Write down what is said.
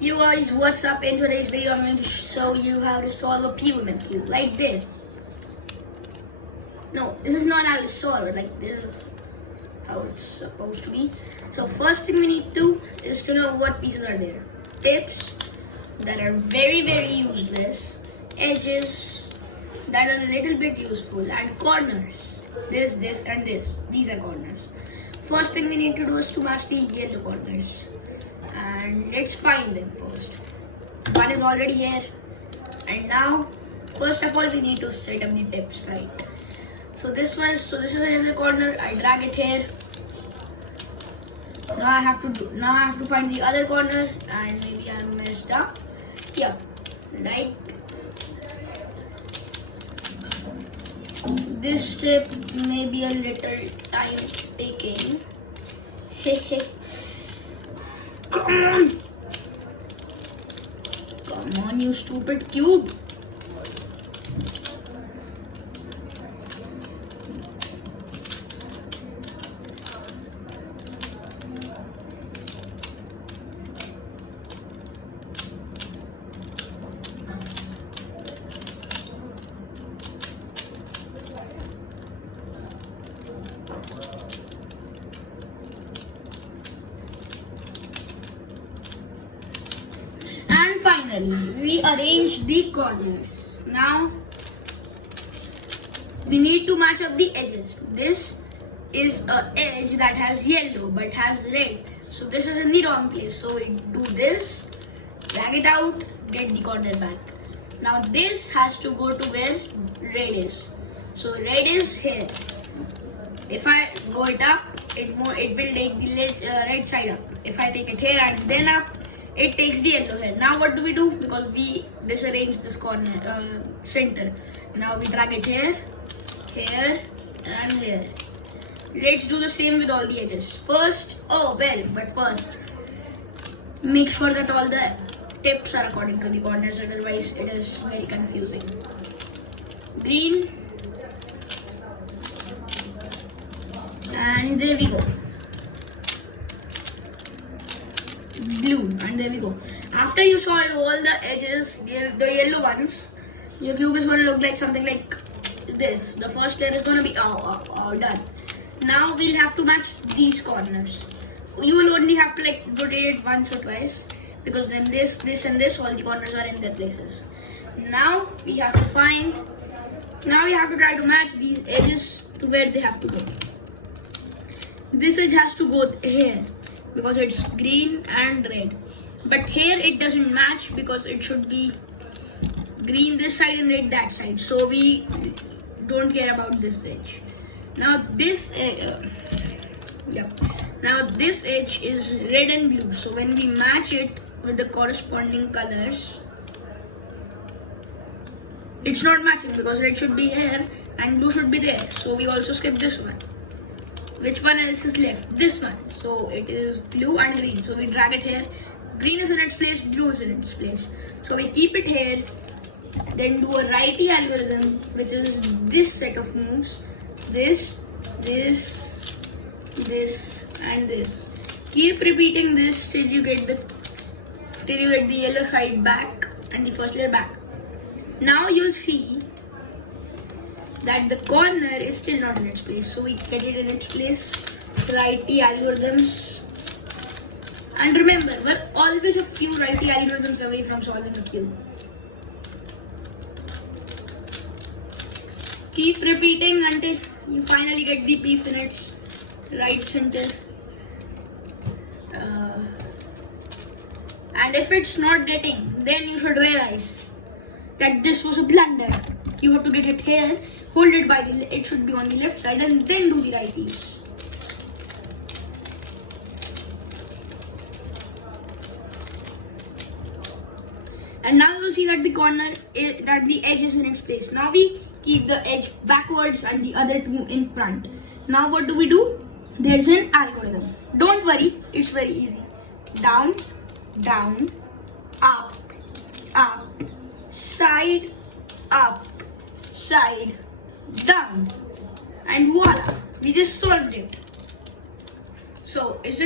You guys, what's up? In today's video, I'm going to show you how to solve a pyramid cube like this. No, this is not how you solve it. Like this is how it's supposed to be. So first thing we need to do is to know what pieces are there. Tips that are very useless, edges that are a little bit useful, and corners. This, and this. These are corners. First thing we need to do is to match the yellow corners. And let's find them first. One is already here, and now first of all we need to set up the tips right. So this is another corner. I drag it here. Now I have to find the other corner, and maybe I messed up here. Like this tip may be a little time taking. Come on, you stupid cube. And finally, we arrange the corners. Now, we need to match up the edges. This is an edge that has yellow but has red. So this is in the wrong place. So we do this, drag it out, get the corner back. Now this has to go to where red is. So red is here. If I go it up, it will take the red side up. If I take it here and then up, it takes the yellow here. Now what do we do? Because we disarrange this corner, center. Now we drag it here, here, and here. Let's do the same with all the edges. First, first, make sure that all the tips are according to the corners, otherwise it is very confusing. Green. And there we go. Blue, and there we go. After you solve all the edges, the yellow ones, your cube is going to look like something like this. The first layer is going to be done. Now we'll have to match these corners. You will only have to rotate it once or twice, because then this and this, all the corners are in their places. Now we have to try to match these edges to where they have to go. This edge has to go here, because it's green and red, but here it doesn't match because it should be green this side and red that side, so we don't care about this edge. Now this edge is red and blue, so when we match it with the corresponding colors, it's not matching because red should be here and blue should be there, so we also skip this one. Which one else is left? This one. So it is blue and green. So we drag it here. Green is in its place, blue is in its place. So we keep it here. Then do a righty algorithm, which is this set of moves. This, and this. Keep repeating this till you get the yellow side back and the first layer back. Now you'll see that the corner is still not in its place, so we get it in its place. Righty algorithms, and remember, we're always a few righty algorithms away from solving a cube. Keep repeating until you finally get the piece in its right center. And if it's not getting, then you should realize that this was a blunder. You have to get it here, hold it it should be on the left side, and then do the righties. And now you'll see that the edge is in its place. Now we keep the edge backwards and the other two in front. Now what do? There's an algorithm. Don't worry, it's very easy. Down, down, up, up, side, up, side, down, and voila, we just solved it. So isn't